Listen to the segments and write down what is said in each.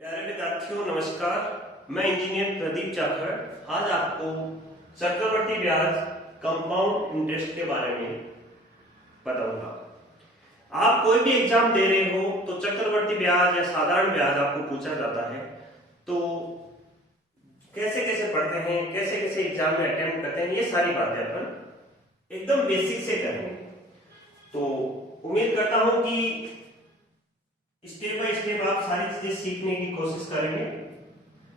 प्यारे विद्यार्थियों नमस्कार। मैं इंजीनियर प्रदीप जाखड़ आज आपको चक्रवर्ती ब्याज कंपाउंड इंटरेस्ट के बारे में बताऊंगा। आप कोई भी एग्जाम दे रहे हो तो चक्रवर्ती ब्याज या साधारण ब्याज आपको पूछा जाता है, तो कैसे कैसे पढ़ते हैं, कैसे कैसे एग्जाम में अटेम्प्ट करते हैं, ये सारी बातें अपन एकदम बेसिक से करेंगे। तो उम्मीद करता हूं कि स्टेप बाय स्टेप आप सारी चीजें सीखने की कोशिश करेंगे।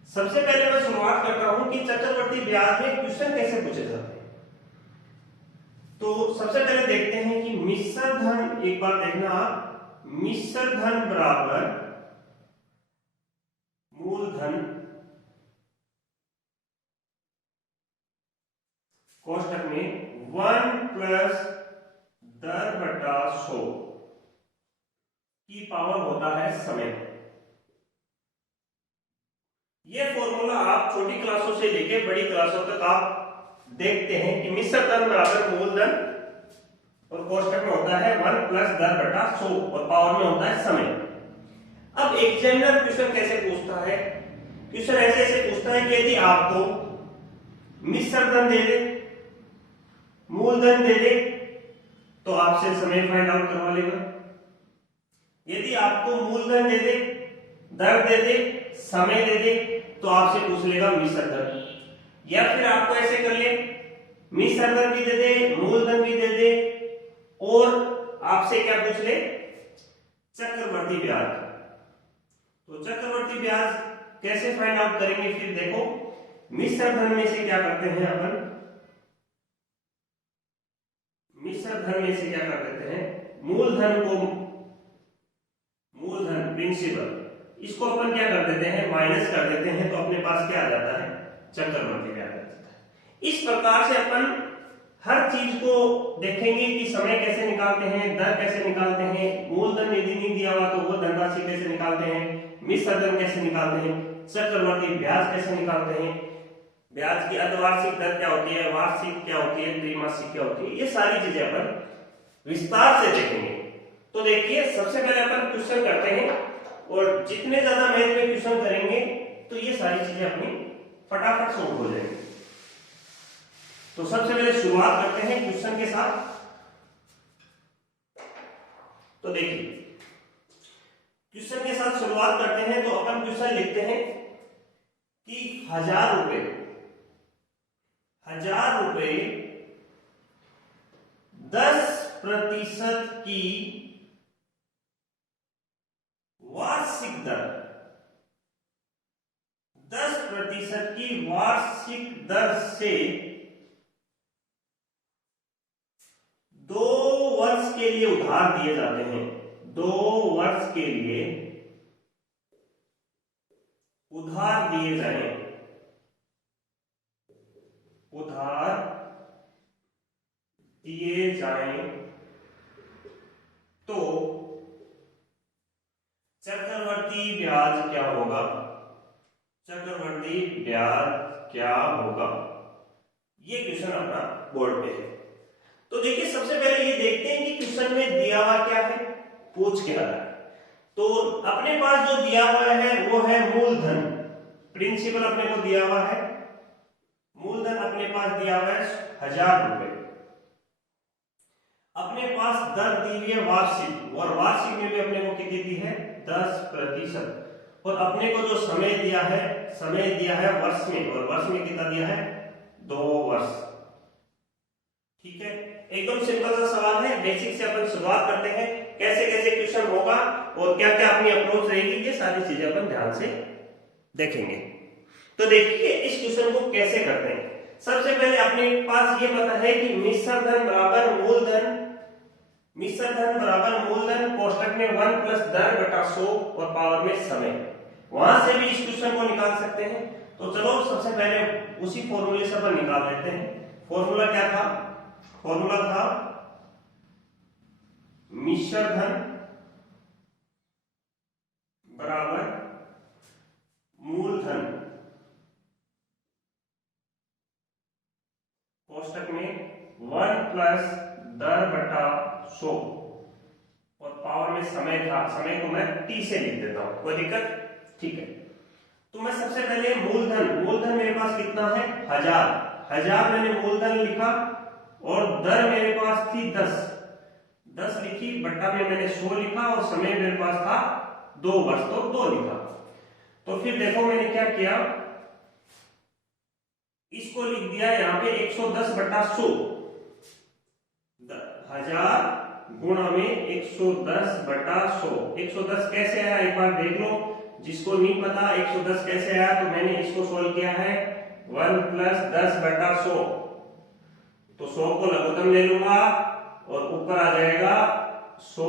सबसे पहले मैं शुरुआत करता हूं कि चक्रवर्ती ब्याज में क्वेश्चन कैसे पूछे जाते हैं। तो सबसे पहले देखते हैं कि मिश्र धन, एक बार देखना आप, मिश्र धन बराबर मूलधन कोष्ठक में 1 प्लस दर बटा 100 की पावर होता है समय। यह फॉर्मूला आप छोटी क्लासों से लेकर बड़ी क्लासों तक आप देखते हैं कि मिश्र धन बराबर मूलधन और कोष्ठक में होता है 1 प्लस दर बटा 100 और पावर में होता है समय। अब एग्जामिनर क्वेश्चन कैसे पूछता है? क्वेश्चन ऐसे ऐसे पूछता है कि यदि आपको मिश्र धन दे दे, मूलधन दे दे, तो आपसे समय फाइंड आउट करवा लेगा। यदि आपको मूलधन दे दे, दर दे दे, समय दे दे, तो आपसे पूछ लेगा मिश्र धन। या फिर आपको ऐसे कर ले, मिश्र धन भी दे दे, मूलधन भी दे दे, और आपसे क्या पूछ ले? चक्रवर्ती ब्याज। तो चक्रवर्ती ब्याज कैसे फाइंड आउट करेंगे? फिर देखो, मिश्र धन में से क्या करते हैं अपन? मिश्र धन में से क्या कर देते हैं? मूलधन को, मूलधन प्रिंसिपल, इसको अपन क्या कर देते हैं? माइनस कर देते हैं, तो अपने पास क्या आ जाता है? चक्रवर्ती ब्याज आ जाता है। इस प्रकार से अपन हर चीज को देखेंगे कि समय कैसे निकालते हैं, दर कैसे निकालते हैं, मूलधन यदि नहीं दिया हुआ तो वो धनराशि कैसे निकालते हैं, मिश्र धन कैसे निकालते हैं, चक्रवर्ती ब्याज कैसे निकालते हैं, ब्याज की अर्धवार्षिक दर क्या होती है, वार्षिक क्या होती है, त्रैमासिक क्या होती है, ये सारी चीजें अपन विस्तार से देखेंगे। तो देखिए, सबसे पहले अपन क्वेश्चन करते हैं, और जितने ज्यादा मैथ में क्वेश्चन करेंगे तो ये सारी चीजें अपनी फटाफट सॉल्व हो जाएंगी। तो सबसे पहले शुरुआत करते हैं क्वेश्चन के साथ। तो देखिए, क्वेश्चन के साथ शुरुआत करते हैं। तो अपन क्वेश्चन लिखते हैं कि 1000 रुपए 10% की वार्षिक दर, 10% की वार्षिक दर से 2 वर्ष के लिए उधार दिए जाते हैं। 2 वर्ष के लिए उधार दिए जाए, उधार दिए जाएं, तो चक्रवर्ती ब्याज क्या होगा? चक्रवर्ती ब्याज क्या होगा? ये क्वेश्चन अपना बोर्ड पे है। तो देखिए, सबसे पहले ये देखते हैं कि क्वेश्चन में दिया हुआ क्या है, पूछ क्या रहा है। तो अपने पास जो दिया हुआ है वो है मूलधन, प्रिंसिपल अपने को दिया हुआ है, मूलधन अपने पास दिया हुआ है 1000 रुपए। अपने पास दर दी हुई है वार्षिक, और वार्षिक में भी अपने को कितनी दी है? 10%। और अपने को जो समय दिया है, समय दिया है वर्ष में, और वर्ष में कितना दिया है? 2 वर्ष। ठीक है, एकदम सिंपल सा सवाल है। बेसिक से अपन शुरुआत करते हैं, कैसे कैसे क्वेश्चन होगा और क्या क्या अपनी अप्रोच रहेगी, ये सारी चीजें अपन ध्यान से देखेंगे। तो देखिए, इस क्वेश्चन को कैसे करते हैं। सबसे पहले अपने पास ये पता है कि मिश्र धन बराबर मूलधन, मिश्र धन बराबर मूलधन, कोष्ठक में 1 प्लस दर बटा 100 और पावर में समय। वहां से भी इस क्वेश्चन को निकाल सकते हैं। तो चलो सबसे पहले उसी फॉर्मूले से अपन निकाल लेते हैं। फॉर्मूला क्या था? फॉर्मूला था मिश्र धन बराबर मूलधन, कोष्ठक में 1 प्लस दर बटा 100 और पावर में समय था। समय को मैं टी से लिख देता हूं, कोई दिक्कत? ठीक है। तो मैं सबसे पहले मूलधन मेरे पास कितना है 1000, 1000 मैंने मूलधन लिखा और दर मेरे पास थी 10 लिखी, बट्टा में मैंने 100 लिखा और समय मेरे पास था 2 वर्ष, तो 2 लिखा। तो फिर देखो मैंने क्या किया, इसको लिख दिया यहाँ पे 110 बटा 100, 1000 गुणा में 110 बटा 100। 110 कैसे आया एक बार देख लो, जिसको नहीं पता 110 कैसे आया, तो मैंने इसको सोल्व किया है 1 प्लस 10 बटा 100, तो 100 को लघुत्तम ले लूंगा और ऊपर आ जाएगा 100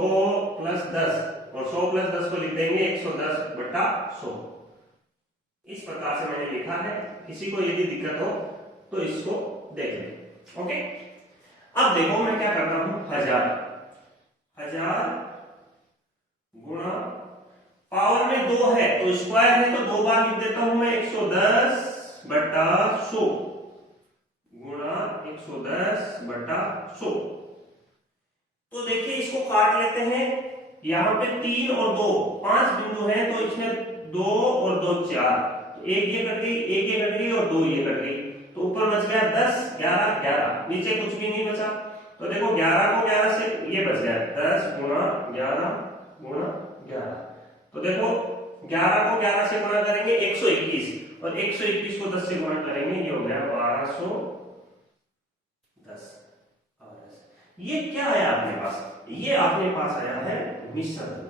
प्लस 10 और 100 प्लस 10 को लिख देंगे 110 बटा 100। इस प्रकार से मैंने लिखा है, किसी को यदि दिक्कत हो तो इसको देख लें। ओके, अब देखो मैं क्या करता हूं, 1000 गुणा पावर में 2 है तो स्क्वायर है तो 2 बार लिख देता हूं मैं 110 बटा 100 गुणा 110 बटा 100। तो देखिए इसको काट लेते हैं, यहां पे 3 और 2 5 बिंदु हैं, तो इसमें 2 और 2 4, एक ये कट गई, एक ये कट गई और 2 ये कट गई, तो ऊपर बच गया 10 11 11, नीचे कुछ भी नहीं बचा। तो देखो 11 को 11 से ये बच गया 10 गुणा 11 गुणा 11, तो देखो 11 को 11 से गुणा करेंगे 121 और 121 को 10 से गुणा करेंगे, ये हो गया 1210। ये क्या आया आपके पास, ये आपके पास आया है मिश्र धन।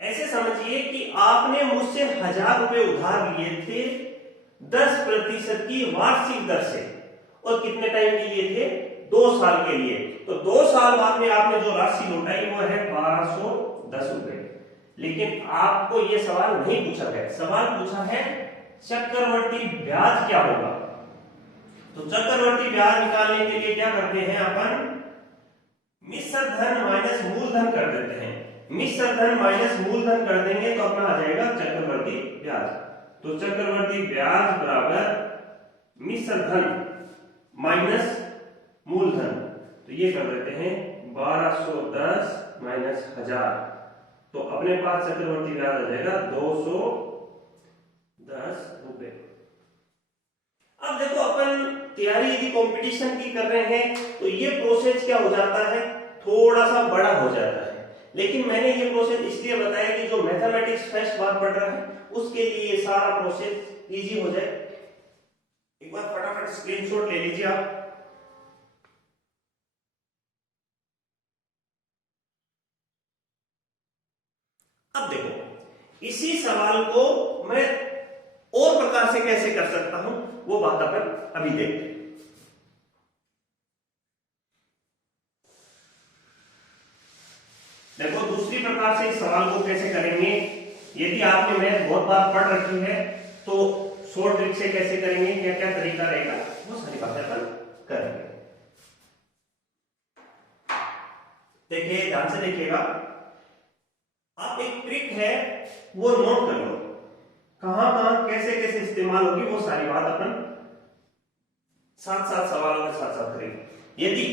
ऐसे समझिए कि आपने मुझसे 1000 रुपए उधार लिए थे 10% की वार्षिक दर से, और कितने टाइम के लिए थे 2 साल के लिए। तो 2 साल बाद में आपने जो राशि लौटाई वो है 1210 रुपए। लेकिन आपको ये सवाल नहीं पूछा गया, सवाल पूछा है चक्रवर्ती ब्याज क्या होगा। तो चक्रवर्ती ब्याज निकालने के लिए क्या करते हैं अपन, मिश्र धन माइनस मूलधन कर देते हैं। मिश्र धन माइनस मूलधन कर देंगे तो अपना आ जाएगा चक्रवर्ती ब्याज। तो चक्रवर्ती ब्याज बराबर मिश्र धन माइनस मूलधन, तो ये कर देते हैं 1210 माइनस 1000, तो अपने पास चक्रवर्ती ब्याज आ जाएगा 210 रुपए। अब देखो अपन तैयारी यदि कंपटीशन की कर रहे हैं तो ये प्रोसेस क्या हो जाता है, थोड़ा सा बड़ा हो जाता है, लेकिन मैंने ये प्रोसेस इसलिए बताया कि जो मैथमेटिक्स फर्स्ट बार पढ़ रहा है उसके लिए ये सारा प्रोसेस इजी हो जाए। एक बार फटाफट स्क्रीनशॉट ले लीजिए आप। अब देखो इसी सवाल को मैं और प्रकार से कैसे कर सकता हूं, वो बात अपन अभी देखते हैं। देखो दूसरी प्रकार से इस सवाल को कैसे करेंगे, यदि आपने मैथ बहुत बार पढ़ रखी है तो शॉर्ट ट्रिक से कैसे करेंगे, क्या क्या तरीका रहेगा, वो सारी बातें अपन करेंगे। देखिए ध्यान से देखिएगा, आप एक ट्रिक है वो नोट कर लो, कहां कहां कैसे कैसे इस्तेमाल होगी वो सारी बात अपन साथ साथ सवालों के साथ साथ करेंगे। यदि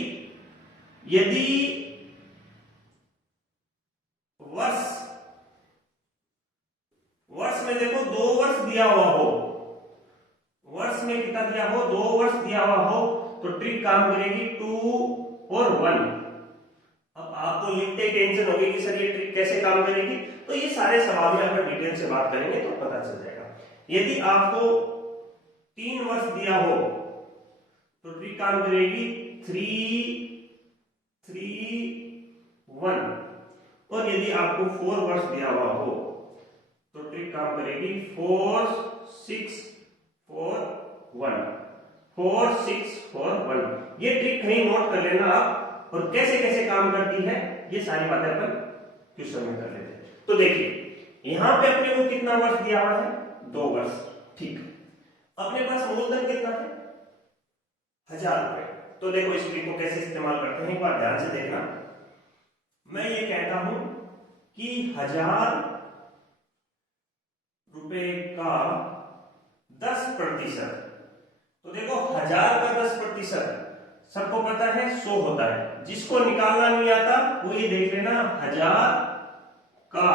वर्ष में देखो 2 वर्ष दिया हुआ हो, वर्ष में कितना दिया हो 2 वर्ष दिया हुआ हो, तो ट्रिक काम करेगी 2 और 1। अब आपको लिखते टेंशन होगी कि सर ये ट्रिक कैसे काम करेगी, तो ये सारे सवाल में अगर डिटेल से बात करेंगे तो पता चल जाएगा। यदि आपको 3 वर्ष दिया हो तो ट्रिक काम करेगी 3 3 1, और यदि आपको 4 वर्ष दिया हुआ हो तो ट्रिक काम करेगी 4 6 4 1 4 6 4 1। ये ट्रिक कहीं नोट कर लेना आप, और कैसे कैसे काम करती है ये सारी बातें अपन क्वेश्चन में कर लेते हैं। तो देखिए यहां पे अपने को कितना वर्ष दिया हुआ है 2 वर्ष, ठीक है। अपने पास मूलधन कितना है 1000 रुपए। तो देखो इस ट्रिक को कैसे इस्तेमाल करते हैं एक बार ध्यान से देखना। मैं ये कहता हूं कि 1000 रुपए का 10%, तो देखो 1000 का 10% सबको पता है 100 होता है। जिसको निकालना नहीं आता वो ये देख लेना, 1000 का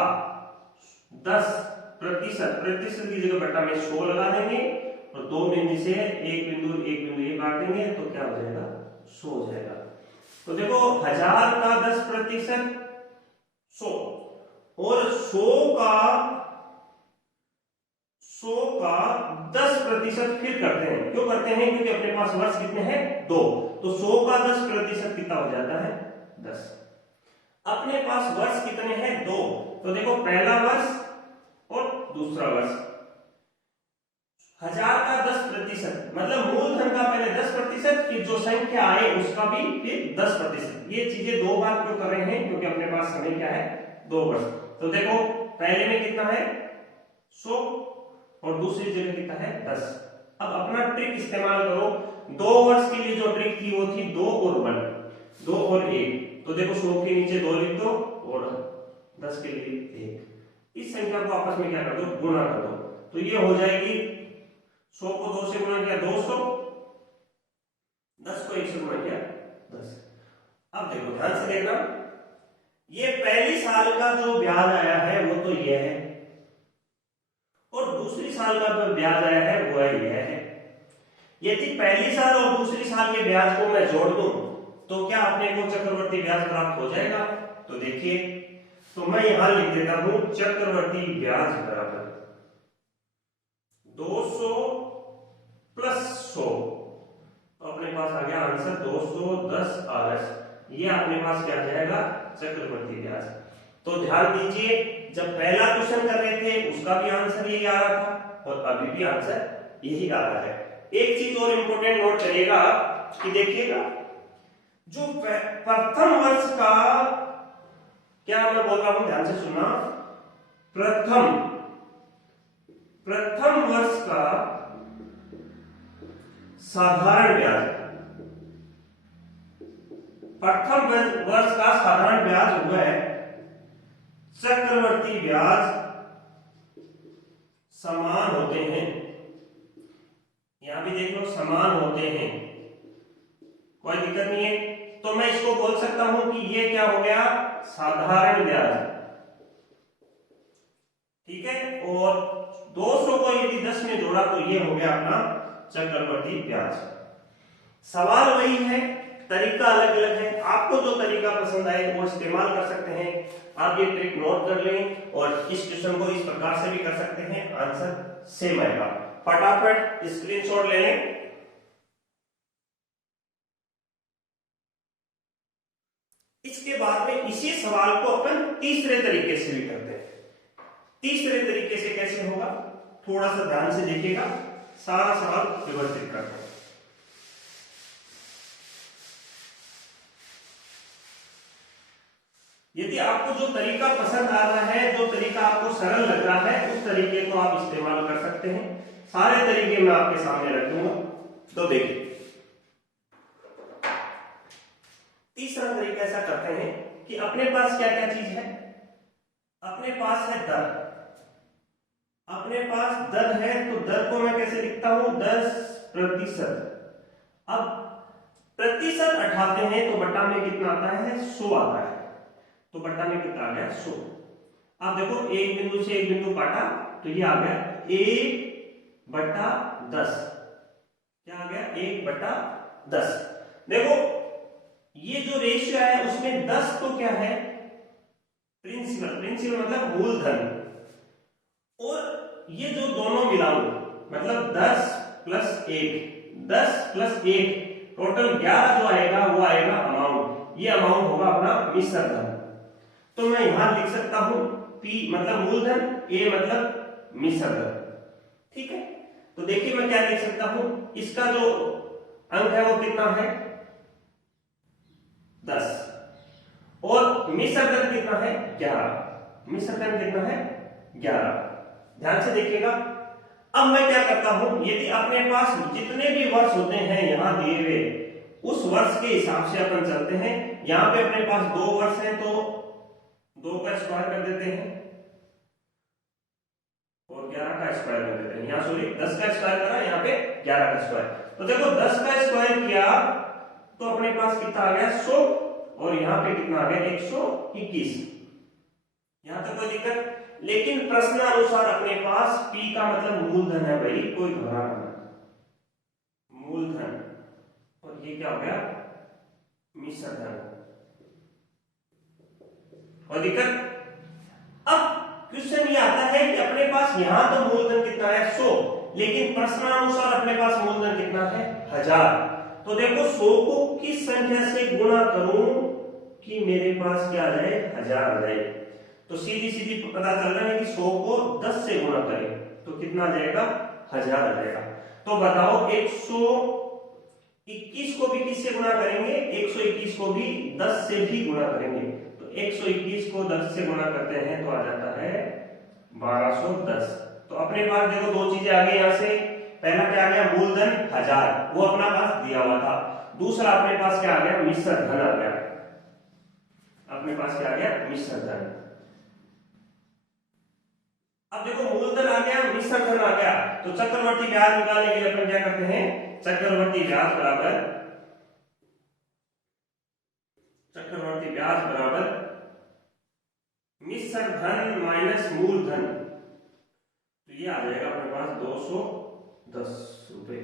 10% प्रतिशत की जगह बटा में 100 लगा देंगे और दो बिंदु से एक बिंदु ये काट देंगे तो क्या हो जाएगा, 100 हो जाएगा। तो देखो 1000 का 10% 100 और 100 का 10% फिर करते हैं। क्यों करते हैं? क्योंकि अपने पास वर्ष कितने हैं, 2। तो 100 का 10% कितना हो जाता है, 10। अपने पास वर्ष कितने हैं, 2। तो देखो पहला वर्ष और दूसरा वर्ष। 1000 का 10% मतलब मूलधन का पहले 10%, फिर जो संख्या आए उसका भी फिर 10%। ये चीजें दो बार क्यों कर रहे हैं? क्योंकि अपने पास समय क्या है, 2 वर्ष। तो देखो पहले में कितना है, 100 और दूसरी जगह कितना है, 10। अब अपना ट्रिक इस्तेमाल करो। 2 वर्ष के लिए जो ट्रिक थी वो थी 2 और 1, 2 और 1। तो देखो 100 के नीचे 2 लिख दो और 10 के लिए 1। इस संख्या को आपस में क्या कर दो, गुणा कर दो। तो ये हो जाएगी 100 को 2 से गुणा किया 200, 10 को 1 से गुणा किया 10। अब देखो ध्यान से देखना, ये पहली साल का जो ब्याज आया है वो तो ये है और दूसरी साल का जो ब्याज आया है वो यह है। यदि पहली साल और दूसरी साल के ब्याज को मैं जोड़ दूं तो क्या अपने को चक्रवर्ती ब्याज प्राप्त हो जाएगा? तो देखिए, तो मैं यहां लिख देता हूं चक्रवर्ती ब्याज बराबर 200 प्लस 100। तो अपने पास आ गया आंसर 210 RS। ये अपने पास क्या जाएगा, चक्रवर्ती ब्याज। तो ध्यान दीजिए, जब पहला क्वेश्चन कर रहे थे उसका भी आंसर यही आ रहा था और अभी भी आंसर यही आ रहा है। एक चीज और इंपॉर्टेंट नोट करिएगा कि देखिएगा, जो प्रथम वर्ष का, क्या मैं बोल रहा हूं ध्यान से सुनना, प्रथम वर्ष का साधारण ब्याज, प्रथम वर्ष का साधारण ब्याज हुआ है चक्रवर्ती ब्याज समान होते हैं। यहां भी देख लो, समान होते हैं, कोई दिक्कत नहीं है। तो मैं इसको बोल सकता हूं कि ये क्या हो गया, साधारण ब्याज, ठीक है। और 200 को यदि 10 में जोड़ा तो ये हो गया अपना चक्रवर्ती ब्याज। सवाल वही है, तरीका अलग अलग है। आपको जो तरीका पसंद आए वो इस्तेमाल कर सकते हैं। आप ये ट्रिक नोट कर लें और इस क्वेश्चन को इस प्रकार से भी कर सकते हैं, आंसर सेम आएगा। फटाफट स्क्रीनशॉट ले लें। इसके बाद में इसी सवाल को अपन तीसरे तरीके से भी करते हैं। तीसरे तरीके से कैसे होगा, थोड़ा सा ध्यान से देखिएगा, सारा सवाल व्यवस्थित करते हैं। यदि आपको जो तरीका पसंद आ रहा है, जो तरीका आपको सरल लग रहा है, उस तरीके को आप इस्तेमाल कर सकते हैं। सारे तरीके मैं आपके सामने रख दूंगा। तो देखिए, तीसरा तरीका ऐसा करते हैं कि अपने पास क्या क्या चीज है, अपने पास है दर। अपने पास दर है तो दर को मैं कैसे लिखता हूं, 10%। अब प्रतिशत उठाते हैं तो बटा में कितना आता है, 100 आता है। तो बटा में कितना आ गया, 100। आप देखो एक बिंदु से एक बिंदु काटा तो ये आ गया 1/10। क्या आ गया, 1/10। देखो ये जो रेशियो है उसमें 10 तो क्या है, प्रिंसिपल मतलब मूलधन, और ये जो दोनों मिलाऊं मतलब 10 + 1, 10 + 1 टोटल 11 जो आएगा वो आएगा अमाउंट। ये अमाउंट होगा अपना मिश्र धन। तो मैं यहां लिख सकता हूं P मतलब मूलधन, A मतलब मिश्र धन, ठीक है। तो देखिए मैं क्या लिख सकता हूं, इसका जो अंक है वो कितना है, 10, और मिश्र धन कितना है, 11। मिश्र धन कितना है, 11। ध्यान से देखिएगा। अब मैं क्या करता हूं, यदि अपने पास जितने भी वर्ष होते हैं यहां दिए हुए, उस वर्ष के हिसाब से अपन चलते हैं। यहां पे अपने पास 2 वर्ष हैं तो 2 का स्क्वायर कर देते हैं और 11 का स्क्वायर कर देते हैं। यहां सॉरी 10 का स्क्वायर करा, यहां पे 11 का स्क्वायर। तो देखो 10 का स्क्वायर किया तो अपने पास कितना आ गया 100 और यहाँ पे कितना आ गया 121। यहाँ तक कोई दिक्कत? लेकिन प्रश्नानुसार अपने पास P का मतलब मूलधन है भाई, कोई घबराना मत, मूलधन, और ये क्या हो गया मिश्र धन। और दिक्कत? अब क्वेश्चन ये आता है कि अपने पास यहां तो मूलधन कितना है 100, लेकिन प्रश्नानुसार अपने पास मूलधन कितना है 1000। तो देखो 100 को किस संख्या से गुणा करूं कि मेरे पास क्या आ जाए 1000 आ जाए। तो सीधी सीधी पता चल रहा है कि 100 को 10 से गुणा करें तो कितना आ जाएगा 1000 आ जाएगा। तो बताओ 121 को भी किससे गुणा करेंगे, 121 को भी 10 से भी गुणा करेंगे। तो 121 को 10 से गुणा करते हैं तो आ जाता है 1210। तो अपने पास देखो दो चीजें आ गई यहां से, पहला क्या आ गया मूलधन 1000, वो अपना पास दिया हुआ था। दूसरा अपने पास क्या आ गया मिश्र धन आ गया, अपने पास क्या आ गया मिश्र धन। अब देखो मूलधन आ गया मिश्र धन आ गया, तो चक्रवर्ती ब्याज निकालने के लिए अपन क्या करते हैं, चक्रवर्ती ब्याज बराबर मिश्र धन माइनस मूलधन, तो ये आ जाएगा अपने पास 210 रुपए।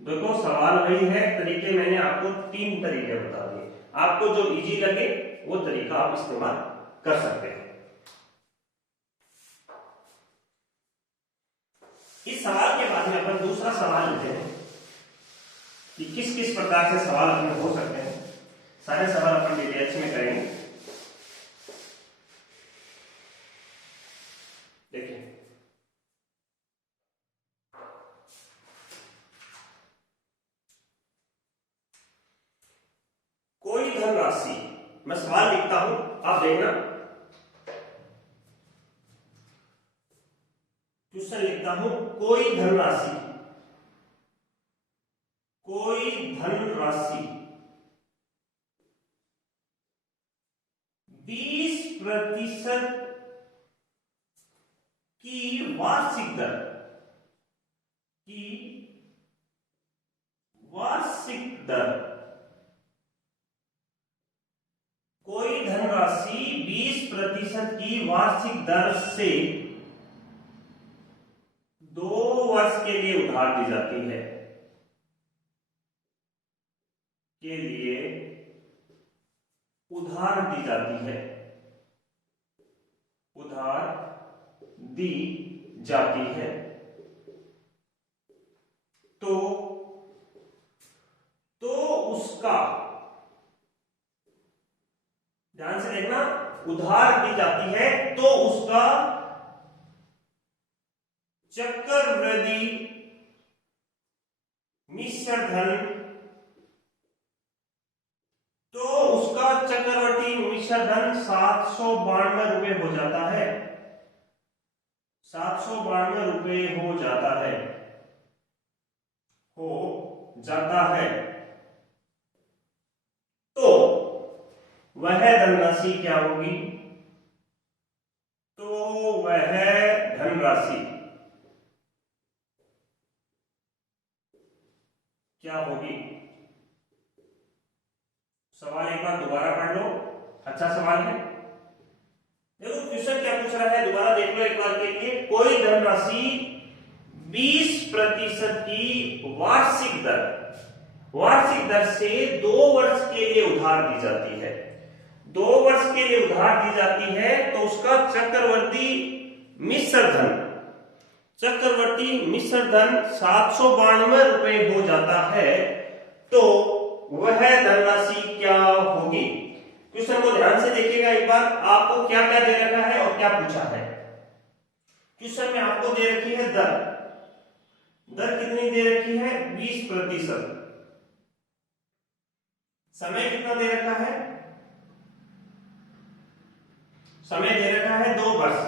देखो सवाल वही है, तरीके मैंने आपको 3 तरीके बता दिए, आपको जो इजी लगे वो तरीका आप इस्तेमाल कर सकते हैं। इस सवाल के बाद में अपन दूसरा सवाल लेते हैं कि किस किस प्रकार से सवाल अपने हो सकते हैं। सारे सवाल अपन डिटेल्स में करेंगे। देखिए कोई धनराशि, मैं सवाल लिखता हूं आप देखना, क्वेश्चन लिखता हूं कोई धनराशि 20% की वार्षिक दर कोई धनराशि 20% की वार्षिक दर से 2 वर्ष के लिए उधार दी जाती है, उधार दी जाती है। तो उसका, ध्यान से देखना, उधार दी जाती है तो उसका चक्रवृद्धि मिश्र धन, तो उसका चक्रवृद्धि मिश्र धन 792 रुपए हो जाता है, 792 रुपए हो जाता है। तो वह धनराशि क्या होगी, तो वह धनराशि क्या होगी। सवाल एक बार दोबारा पढ़ लो, अच्छा सवाल है। देखो क्वेश्चन क्या पूछ रहा है, दोबारा देख लो एक बार के लिए। कोई धनराशि 20% की वार्षिक दर से 2 वर्ष के लिए उधार दी जाती है, 2 वर्ष के लिए उधार दी जाती है, तो उसका चक्रवर्ती मिश्र धन 792 रुपए हो जाता है। तो वह धनराशि क्या होगी। क्वेश्चन को ध्यान से देखिएगा एक बार, आपको क्या क्या दे रखा है और क्या पूछा है। क्वेश्चन में आपको दे रखी है दर कितनी दे रखी है 20%, समय कितना दे रखा है, समय दे रखा है 2 वर्ष,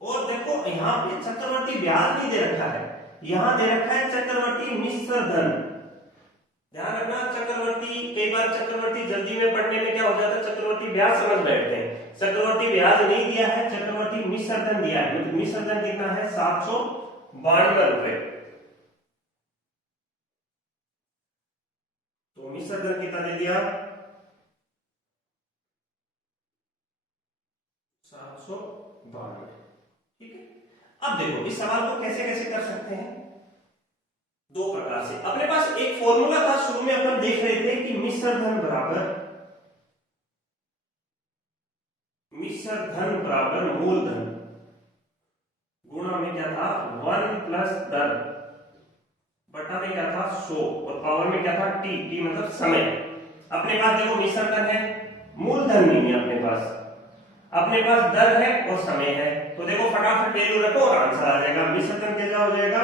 और देखो यहां पे चक्रवर्ती ब्याज नहीं दे रखा है, यहां दे रखा है चक्रवर्ती मिश्र धन। ध्यान रखना, चक्रवर्ती, कई बार चक्रवर्ती जल्दी में पढ़ने में क्या हो जाता है, चक्रवर्ती ब्याज समझ बैठते हैं, चक्रवर्ती ब्याज नहीं दिया है, चक्रवर्ती मिश्र धन दिया है। मिश्र धन कितना है 792 रुपए। मिश्र धन कितना दे दिया 792। ठीक है, अब देखो इस सवाल को कैसे कैसे कर सकते हैं, दो प्रकार से। अपने पास एक फॉर्मूला था, शुरू में अपन देख रहे थे कि मिश्र धन बराबर मूलधन गुणा में क्या था 1 प्लस दर बटा में क्या था 100 और पावर में क्या था टी मतलब समय। अपने पास देखो मिश्र धन है, मूलधन नहीं है अपने पास दर है और समय है। तो देखो फटाफट वैल्यू रखो और आंसर आ जाएगा। मिश्र धन क्या हो जाएगा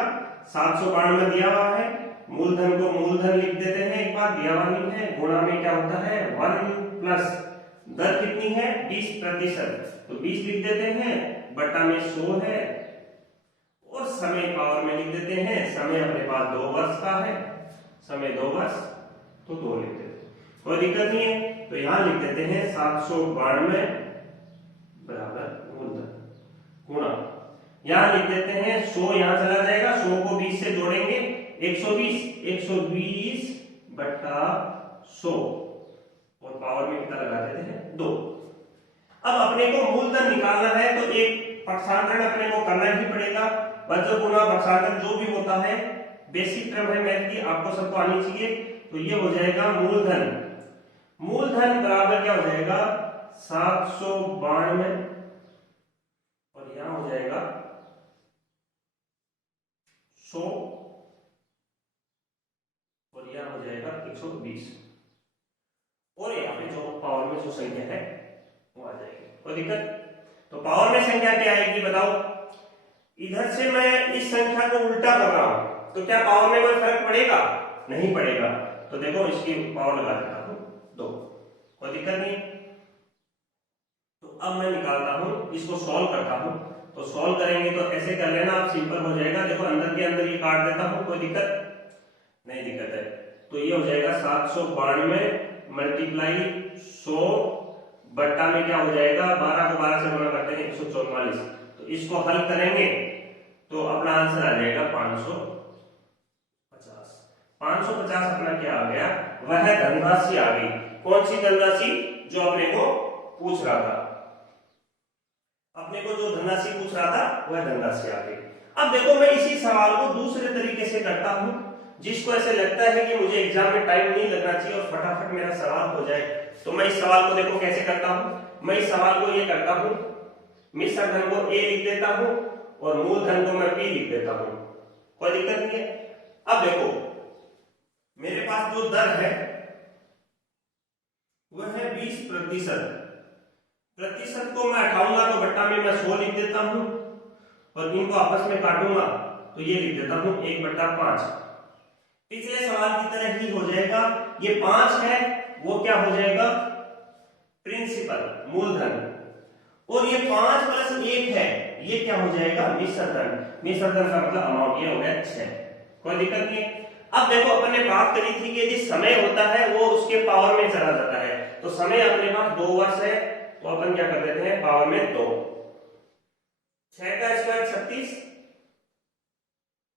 792 दिया हुआ है, मूलधन को मूलधन लिख देते हैं, एक बार दिया हुआ नहीं है, गुणा में क्या होता है 1 प्लस दर कितनी है 20%, तो 20 लिख देते हैं, बटा में 100 है और समय पावर में लिख देते हैं। समय अपने पास 2 वर्ष का है, समय 2 वर्ष तो 2 लिख देते हैं, कोई दिक्कत नहीं है। तो यहां लिख देते हैं 792 बराबर मूलधन गुणा, यहां लिख देते हैं 100, यहां चला जाएगा, 100 को 20 से जोड़ेंगे 120 बटा 100 और पावर में कितना लगा देते हैं 2। अब अपने को मूलधन निकालना है तो एक पक्षांतरण अपने को करना ही पड़ेगा। वज्र गुणा पक्षांतरण जो भी होता है बेसिक टर्म है मैथ की, आपको सबको आनी चाहिए। तो ये हो जाएगा मूलधन बराबर क्या हो जाएगा 792 और यहां हो जाएगा 100 और यहां हो जाएगा 120 और यहाँ पे जो पावर में जो संख्या है वो आ जाएगी, कोई दिक्कत। तो पावर में संख्या क्या आएगी बताओ, इधर से मैं इस संख्या को उल्टा कर रहा हूं तो क्या पावर में कोई फर्क पड़ेगा, नहीं पड़ेगा। तो देखो इसकी पावर लगा देता हूं 2, कोई दिक्कत नहीं। तो अब मैं निकालता हूं, इसको सॉल्व करता हूं। तो सॉल्व करेंगे तो ऐसे कर लेना आप, सिंपल हो जाएगा। देखो अंदर के अंदर ये काट देता हूं, कोई दिक्कत नहीं, दिक्कत है। तो ये हो जाएगा 792 मल्टीप्लाई 100 बट्टा में क्या हो जाएगा 12 को 12 से गुणा करते हैं 144। तो इसको हल करेंगे तो अपना आंसर आ जाएगा 550। 550 अपना क्या आ गया, वह धनराशि आ गई। कौन सी धनराशि, जो अपने को पूछ रहा था, अपने को जो धनराशि पूछ रहा था वह धनराशि आ गई। अब देखो मैं इसी सवाल को दूसरे तरीके से करता हूं, जिसको ऐसे लगता है कि मुझे एग्जाम में टाइम नहीं लगना चाहिए और फटाफट मेरा सवाल हो जाए। तो मैं इस सवाल को देखो कैसे करता हूं, मैं इस सवाल को ये करता हूं, मिश्र धन को ए लिख देता हूं और मूलधन को मैं पी लिख देता हूं, कोई दिक्कत नहीं है। अब देखो मेरे पास जो दर है वह है 20%। प्रतिशत को मैं हटाऊंगा तो बट्टा में मैं 100 लिख देता हूं और इनको आपस में काटूंगा तो ये लिख देता हूं 1/5। पिछले सवाल की तरह ही हो जाएगा, ये 5 है वो क्या हो जाएगा प्रिंसिपल मूलधन, और ये 5 प्लस 1 है ये क्या हो जाएगा मिश्र धन। मिश्र धन का मतलब अमाउंट ये हो गया 6, कोई दिक्कत नहीं है। अब देखो अपन ने बात करी थी कि यदि समय होता है वो उसके पावर में चला जाता है, तो समय अपने पास 2 वर्ष है तो अपन क्या कर देते हैं पावर में 2, 6 का स्क्वायर 36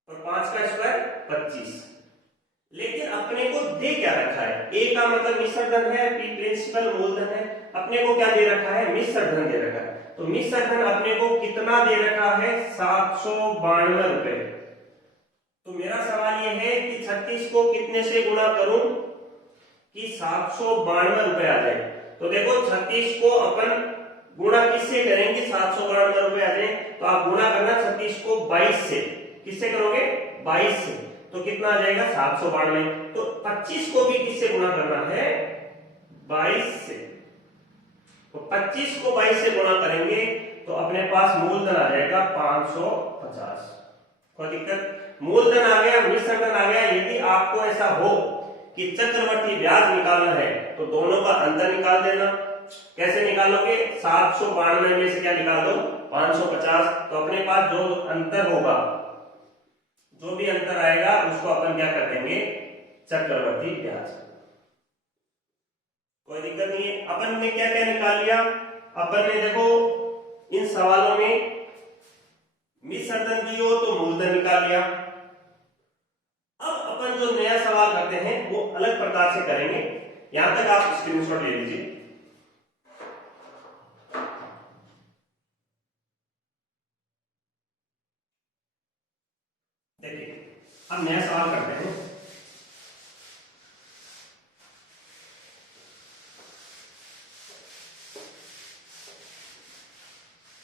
और 5 का स्क्वायर 25। लेकिन अपने को दे क्या रखा है, ए का मतलब मिश्र धन है, पी प्रिंसिपल मूलधन है, अपने को क्या दे रखा है मिश्र धन दे रखा है। तो मिश्र धन अपने को कितना दे रखा है 792 रुपए। तो मेरा सवाल ये है कि 36 को कितने से गुणा करूं कि 792 रुपए आ जाए। तो देखो 36 को अपन गुणा किससे करेंगे 792 रुपए आ जाए, तो आप गुणा करना 36 को 22 से, किससे करोगे 22 से, तो कितना आ जाएगा 792। तो 25 को भी किससे गुणा करना है 22 से, तो 25 को 22 से गुणा करेंगे तो अपने पास मूलधन आ जाएगा 550, कोई दिक्कत। मूलधन आ गया, मिश्र धन आ गया। यदि आपको ऐसा हो कि चक्रवर्ती ब्याज निकालना है तो दोनों का अंतर निकाल देना। कैसे निकालोगे 792 में से क्या निकाल दो 550, तो अपने पास जो अंतर होगा, जो भी अंतर आएगा उसको अपन क्या कर देंगे चक्रवर्ती ब्याज, कोई दिक्कत नहीं है। अपन ने क्या क्या निकाल लिया, अपन ने देखो इन सवालों में मिश्र धन दी हो तो मूलधन निकाल लिया। अब अपन पर जो नया सवाल करते हैं वो अलग प्रकार से करेंगे। यहां तक आप स्क्रीनशॉट ले लीजिए। देखिए अब नया सवाल करते हैं।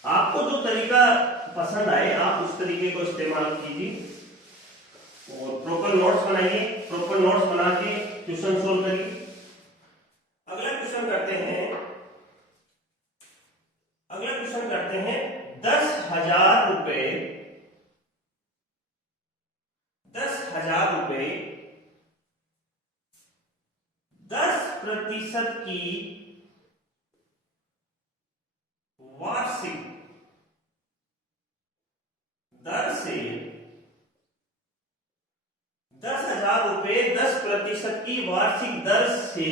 आपको जो तरीका पसंद आए आप उस तरीके को इस्तेमाल कीजिए और प्रॉपर नोट्स बनाइए। प्रॉपर नोट्स बना के क्वेश्चन सोल्व करिए। अगला क्वेश्चन करते हैं 10,000 रुपए 10% की वार्षिक दर से 10% की वार्षिक दर से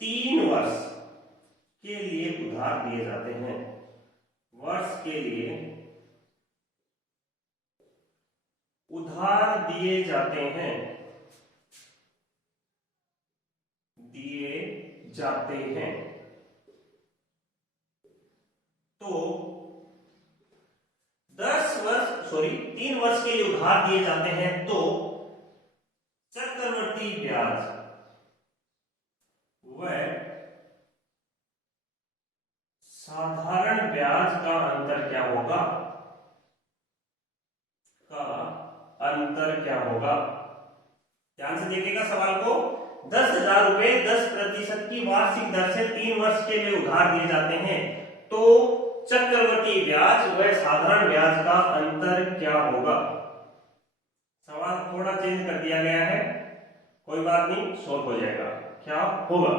3 वर्ष के लिए उधार दिए जाते हैं। वर्ष के लिए उधार दिए जाते हैं। तो 3 वर्ष के लिए उधार दिए जाते हैं तो चक्रवृद्धि ब्याज व साधारण ब्याज का अंतर क्या होगा? ध्यान से देखिएगा सवाल को। 10,000 रुपए 10% की वार्षिक दर से 3 वर्ष के लिए उधार दिए जाते हैं तो चक्रवृद्धि ब्याज व साधारण ब्याज का अंतर क्या होगा? सवाल थोड़ा चेंज कर दिया गया है, कोई बात नहीं, सॉल्व हो जाएगा। क्या होगा?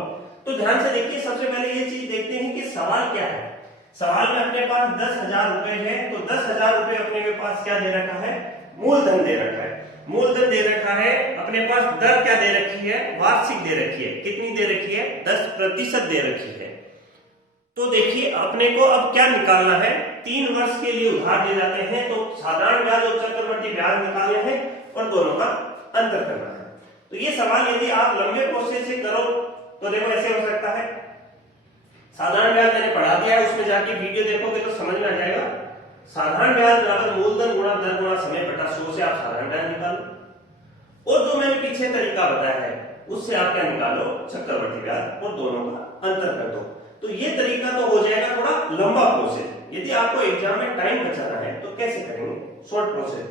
तो ध्यान से देखिए। सबसे पहले ये चीज देखते हैं कि सवाल क्या है। सवाल में अपने पास 10,000 रुपए है तो 10,000 रुपए अपने पास क्या दे रखा है? मूलधन दे रखा है। मूलधन दे रखा है, अपने पास दर क्या दे रखी है? वार्षिक दे रखी है। कितनी दे रखी है? 10% दे रखी है। तो देखिए अपने को अब क्या निकालना है? 3 वर्ष के लिए उधार दिए जाते हैं तो साधारण ब्याज और चक्रवृद्धि ब्याज निकालने हैं और दोनों का अंतर करना है। तो ये सवाल यदि आप लंबे प्रोसेस से करो तो देखो ऐसे हो सकता है। साधारण ब्याज मैंने पढ़ा दिया है, उसमें जाके वीडियो देखोगे तो समझ में आ जाएगा। साधारण ब्याज बराबर मूलधन गुणा दर गुणा समय बटा 100 से आप साधारण ब्याज निकालो और जो मैंने पीछे तरीका बताया है उससे आप क्या निकालो? चक्रवृद्धि ब्याज और दोनों का अंतर कर दो। तो ये तरीका तो हो जाएगा थोड़ा लंबा प्रोसेस। यदि आपको एग्जाम में टाइम बचाना है तो कैसे करेंगे? Short process.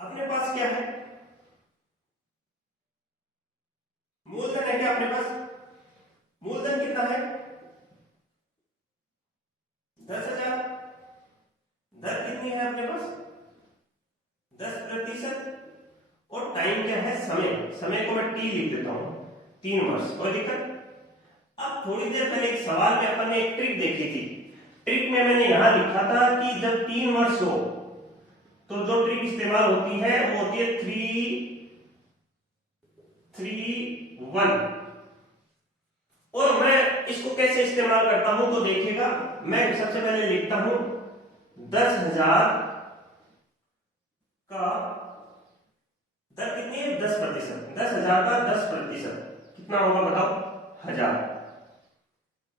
अपने पास क्या है? मूलधन है क्या अपने पास? मूलधन कितना है? 10,000। दर कितनी है अपने पास? 10%। और टाइम क्या है? समय को मैं टी लिख देता हूं, 3 वर्ष। कोई दिक्कत? अब थोड़ी देर पहले एक सवाल में अपन ने एक ट्रिक देखी थी। ट्रिक में मैंने यहां लिखा था कि जब 3 वर्ष हो तो जो ट्रिक इस्तेमाल होती है वो होती है 3-3-1। और मैं इसको कैसे इस्तेमाल करता हूं तो देखिएगा। मैं सबसे पहले लिखता हूं 10,000 का दर कितनी है? 10%। 10,000 का 10% कितना होगा बताओ? 1,000।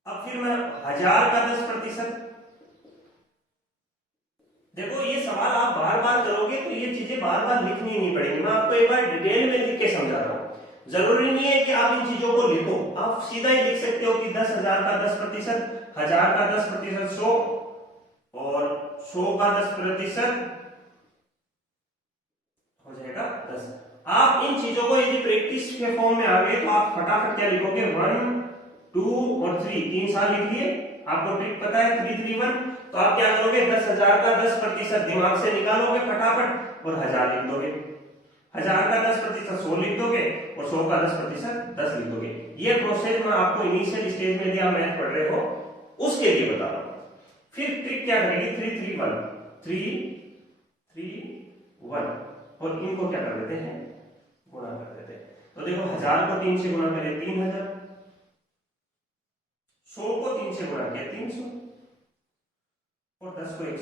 अब फिर मैं 1,000 का 10%। देखो ये सवाल आप बार बार करोगे तो ये चीजें बार बार लिखनी नहीं पड़ेगी। मैं आपको एक बार डिटेल में लिख के समझा रहा हूं। जरूरी नहीं है कि आप इन चीजों को लिखो, आप सीधा ही लिख सकते हो कि 10,000 का 10%, 1,000 का 10%, 100 और 100 का 10% हो जाएगा 10। आप इन चीजों को यदि प्रैक्टिस के फॉर्म में आ गए तो आप फटाफट क्या लिखोगे? 1, 2 और 3, 3 साल लिख लिए। आपको ट्रिक पता है 3-3-1। तो आप क्या करोगे? 10,000 का 10% दिमाग से निकालोगे फटाफट और 1,000 लिख दोगे। 1,000 का 10% 100 लिख दोगे और 100 का 10% 10 लिख दोगे। ये प्रोसेस मैं आपको इनिशियल स्टेज में दिया, मैथ पढ़ रहे हो उसके लिए बता रहा हूं। फिर ट्रिक क्या करेगी? 3-3-1, 3-3-1 और इनको क्या कर देते हैं? गुणा कर देते हैं। तो देखो 1,000 को 3 से गुणा करें 3,000, 100 को 3 से गुणा किया 300 और 10 को 1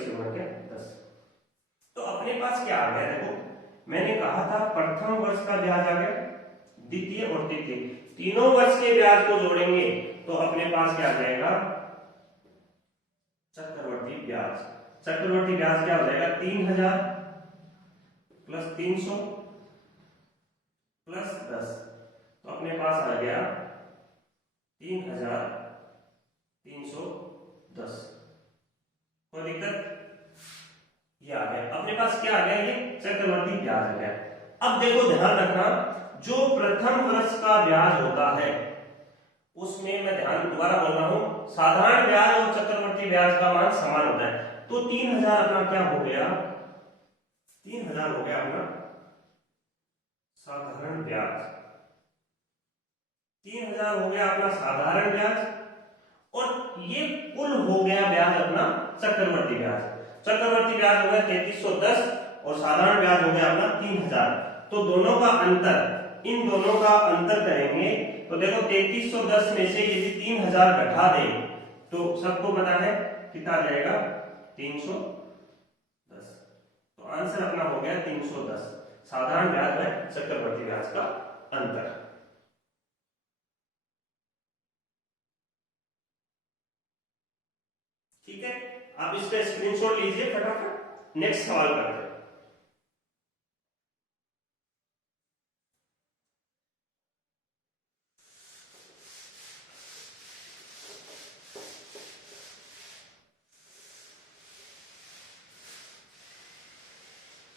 से गुणा किया 10। तो अपने पास क्या आ गया? देखो मैंने कहा था प्रथम वर्ष का ब्याज आ गया, द्वितीय और तृतीय, तीनों वर्ष के ब्याज को जोड़ेंगे तो अपने पास क्या आ जाएगा, चक्रवर्ती ब्याज। चक्रवर्ती ब्याज क्या हो जाएगा, 3000 प्लस 300 प्लस 10, तो अपने पास आ गया 3310। कोई दिक्कत, ये आ गया अपने पास, क्या आ गया, ये चक्रवर्ती ब्याज आ गया। अब देखो ध्यान रखना, जो प्रथम वर्ष का ब्याज होता है उसमें, मैं ध्यान दोबारा बोल रहा हूं, साधारण ब्याज और चक्रवर्ती ब्याज का मान समान होता है। तो 3000 अपना क्या हो गया, 3000 हो गया अपना साधारण ब्याज, 3000 हो गया अपना साधारण ब्याज, और ये कुल हो गया ब्याज अपना चक्रवर्ती ब्याज। चक्रवर्ती ब्याज हो गया 3310 और साधारण ब्याज हो गया अपना 3000। तो दोनों का अंतर, इन दोनों का अंतर करेंगे तो देखो 3310 में से यदि 3000 घटा दें तो सबको पता है कितना आ जाएगा, 310। तो आंसर अपना हो गया 310, साधारण ब्याज में चक्रवर्ती ब्याज का अंतर। ठीक है, आप इसका स्क्रीनशॉट लीजिए फटाफट, नेक्स्ट सवाल करते हैं।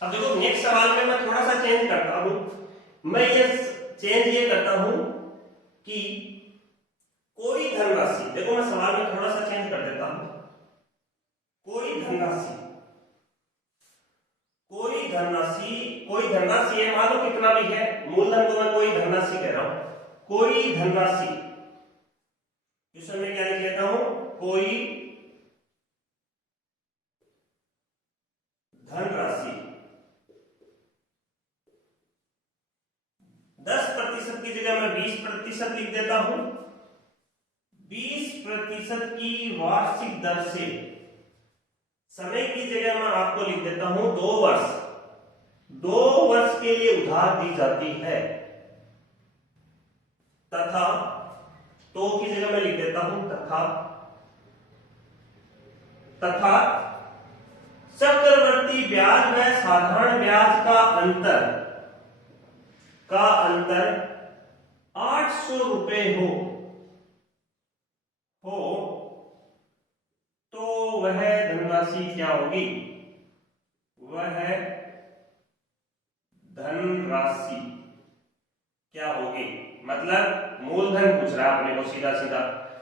अब देखो नेक्स्ट सवाल में मैं थोड़ा सा चेंज करता हूं, मैं ये चेंज ये करता हूं कि कोई धनराशि, देखो मैं सवाल में थोड़ा सा चेंज कर देता हूं, कोई धनराशि, कोई धनराशि है, मान लो कितना भी है, मूलधन को मैं कोई धनराशि कह रहा हूं, कोई धनराशि, क्वेश्चन में क्या लिख लेता हूं, कोई धनराशि 10% की जगह मैं 20% लिख देता हूं, 20% की वार्षिक दर से, समय की जगह मैं आपको लिख देता हूं 2 वर्ष, 2 वर्ष के लिए उधार दी जाती है, तथा, तो की जगह मैं लिख देता हूं तथा चक्रवर्ती ब्याज व साधारण ब्याज का अंतर 800 रुपए हो तो वह धनराशि क्या होगी, वह धनराशि क्या होगी, मतलब मूलधन पूछ रहा है अपने को सीधा सीधा।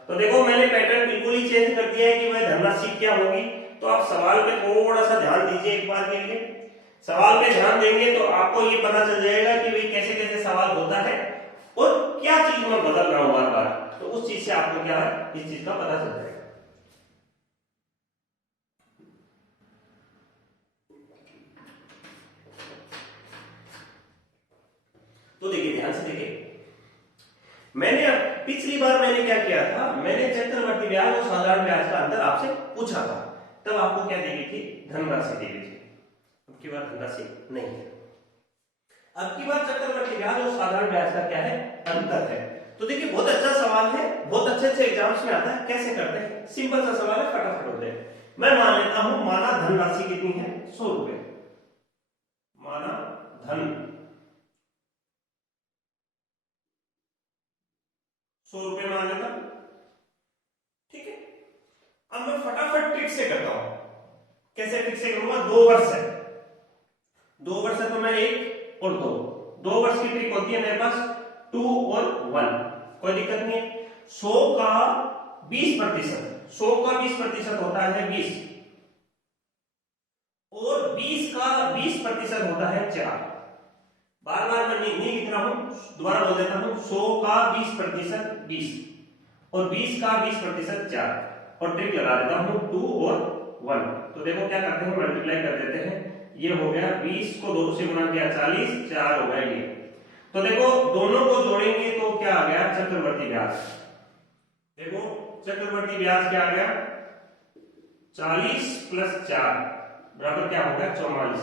तो देखो मैंने पैटर्न बिल्कुल ही चेंज कर दिया है कि वह धनराशि क्या होगी। तो आप सवाल पे थोड़ा सा ध्यान दीजिए एक बार के लिए, सवाल पे ध्यान देंगे तो आपको ये पता चल जाएगा कि भाई कैसे कैसे सवाल होता है और क्या चीज में बदल रहा हूं बार बार, तो उस चीज से आपको क्या है, इस चीज का पता चल जाएगा। तो देखिए ध्यान से देखिए, मैंने पिछली बार मैंने क्या किया था, मैंने चक्रवर्ती ब्याज और साधारण ब्याज का अंतर आपसे पूछा था, तब आपको क्या दी गई थी, धनराशि दी गई थी। अब की बार धनराशि नहीं है, अब की बार चक्रवर्ती ब्याज और साधारण ब्याज का क्या है, अंतर है। तो देखिए बहुत अच्छा सवाल है, बहुत अच्छे से एग्जाम्स में आता है, कैसे करते हैं, सिंपल सा सवाल है, फटाफट होते हैं। मैं मान लेता हूं, माना धनराशि कितनी है, 100 रुपए, माना धन 100 रुपए मान लेता, ठीक है। अब मैं फटाफट ट्रिक से करता हूं, कैसे ट्रिक से करूंगा, 2 वर्ष है, 2 वर्ष है तो मैं 1 और 2 वर्ष की ट्रिक होती है मेरे पास 2 और 1, कोई दिक्कत नहीं है। 100 का 20%, 100 का 20% होता है 20, और 20 का 20% होता है 4। बार बार मैं नहीं लिख रहा हूं, दोबारा बोल देता हूं, 100 का 20% 20 और 20 का 20% 4, और ट्रिक लगा देता हूं 2 और 1। तो देखो क्या करते हैं, मल्टीप्लाई कर देते हैं, ये हो गया 20 को 2 से गुणा किया 40, 4 हो गया ये। तो देखो दोनों को जोड़ेंगे तो क्या आ गया, चक्रवर्ती ब्याज। देखो चक्रवर्ती ब्याज क्या आ गया, 40 + 4 बराबर क्या हो गया, 44।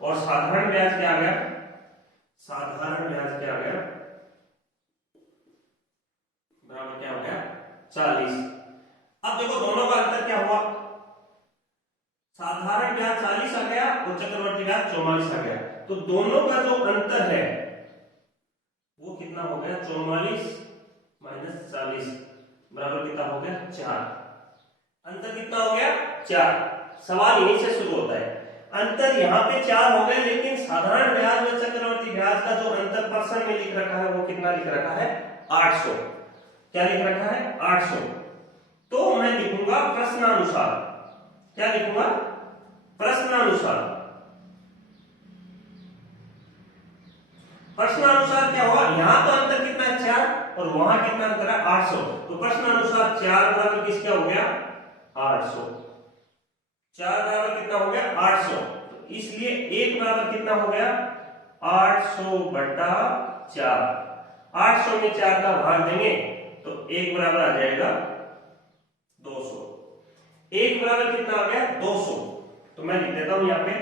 और साधारण ब्याज क्या आ गया, साधारण ब्याज क्या आ गया, बराबर क्या हो गया 40। अब देखो दोनों का अंतर क्या हुआ, साधारण ब्याज 40 आ गया और चक्रवर्ती ब्याज 44 आ गया, तो दोनों का जो अंतर है वो कितना हो गया 44 माइनस 40 बराबर कितना हो गया 4। अंतर कितना हो गया 4। सवाल यहीं से शुरू होता है, अंतर यहाँ पे 4 हो गए, लेकिन साधारण ब्याज और चक्रवर्ती ब्याज का जो अंतर परसेंट में लिख रखा है वो कितना लिख रखा है 800। क्या लिख रखा है 800। तो मैं लिखूंगा प्रश्नानुसार, क्या लिखूंगा प्रश्नानुसार। प्रश्नानुसार क्या हुआ, यहां तो अंतर कितना है 4 और वहां कितना अंतर है 800, तो प्रश्नानुसार 4 बराबर किसका हो गया 800। 4 बराबर कितना हो गया 800, तो इसलिए 1 बराबर कितना हो गया 800 बटा 4। 800 में 4 का भाग देंगे तो 1 बराबर आ जाएगा 200। 1 बराबर कितना आ गया 200, तो मैं लिख देता हूं यहाँ पे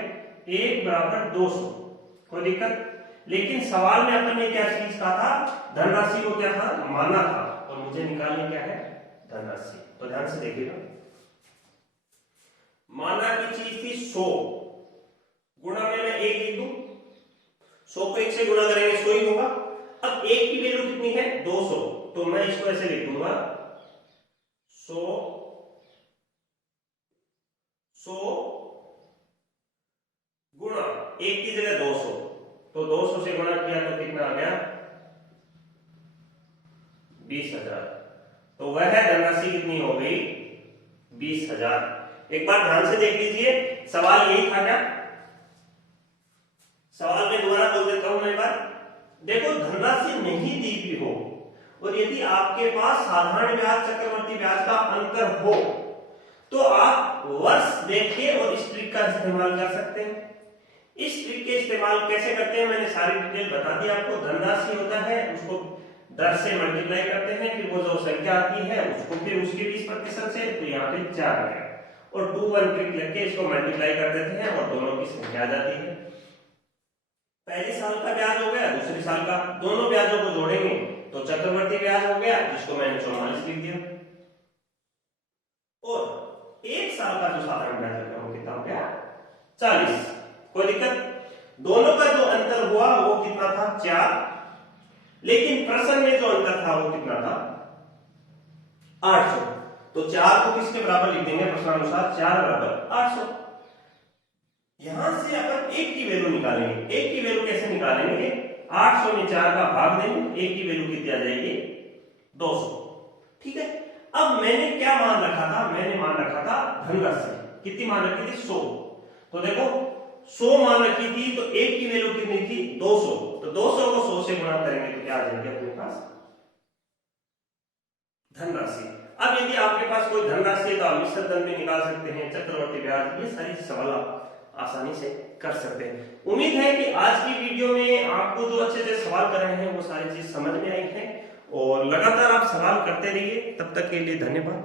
1 बराबर 200, कोई दिक्कत। लेकिन सवाल में अपन ने क्या चीज कहा था, धनराशि को क्या था माना था, और मुझे निकालनी क्या है धनराशि। तो ध्यान से देखिएगा, माना की चीज थी 100, गुणा में मैं 1 लिख दूं, 100 को 1 से गुणा करेंगे 100 ही होगा। अब 1 की वैल्यू कितनी है 200, तो मैं इसको ऐसे लिख दूंगा 100 गुणा 1 की जगह 200, तो 200 से गुणा किया तो कितना आ गया 20,000। तो वह धनराशि कितनी हो गई 20,000। एक बार ध्यान से देख लीजिए, सवाल यही था क्या, सवाल में दोबारा बोल देता हूं मैं एक बार। देखो धनराशि नहीं दी हुई हो और यदि आपके पास साधारण ब्याज चक्रवर्ती ब्याज का अंतर हो तो आप वर्ष देख के और इस ट्रिक का इस्तेमाल कर सकते हैं। इस ट्रिक के इस्तेमाल कैसे करते हैं मैंने सारी डिटेल बता दी आपको। धनराशि होता है उसको 10 से मल्टीप्लाई करते हैं, फिर वो जो संख्या आती है उसको फिर उसके 20% से, तो यहाँ पे 4 आ गया, और 2 1 ट्रिक लेके इसको मल्टीप्लाई कर देते हैं और दोनों की संख्या आ जाती है। पहले साल का ब्याज हो गया, दूसरे साल का, दोनों ब्याजों को जोड़ेंगे तो चक्रवर्ती ब्याज हो गया जिसको मैंने 44 लिख दिया, और 1 साल का जो साधारण ब्याज है वो कितना हो गया 40। कोई दिक्कत। दोनों का जो अंतर हुआ वो कितना था 4, लेकिन प्रश्न में जो अंतर था वो कितना था 800। तो 4 को किसके बराबर लिख देंगे प्रश्नानुसार 4 बराबर 800। यहां से अपन 1 की वैल्यू निकालेंगे। 1 की वैल्यू कैसे निकालेंगे, 800 में 4 का भाग देंगे, 1 की वैल्यू कितनी आ जाएगी 200। ठीक है। अब मैंने क्या मान रखा था, मैंने मान रखा था धनराशि कितनी मान रखी थी 100। तो देखो 100 मान रखी थी तो 1 की वैल्यू कितनी थी 200, तो 200 को 100 से गुणा करेंगे तो क्या आ जाएगी अपने पास धनराशि। अब यदि आपके पास कोई धनराशि है तो आप मिश्र धन भी निकाल सकते हैं, चक्रवर्ती ब्याज, ये सारी सवाल आप आसानी से कर सकते हैं। उम्मीद है कि आज की वीडियो में आपको जो अच्छे से सवाल कर रहे हैं वो सारी चीज समझ में आई है, और लगातार आप सवाल करते रहिए। तब तक के लिए धन्यवाद।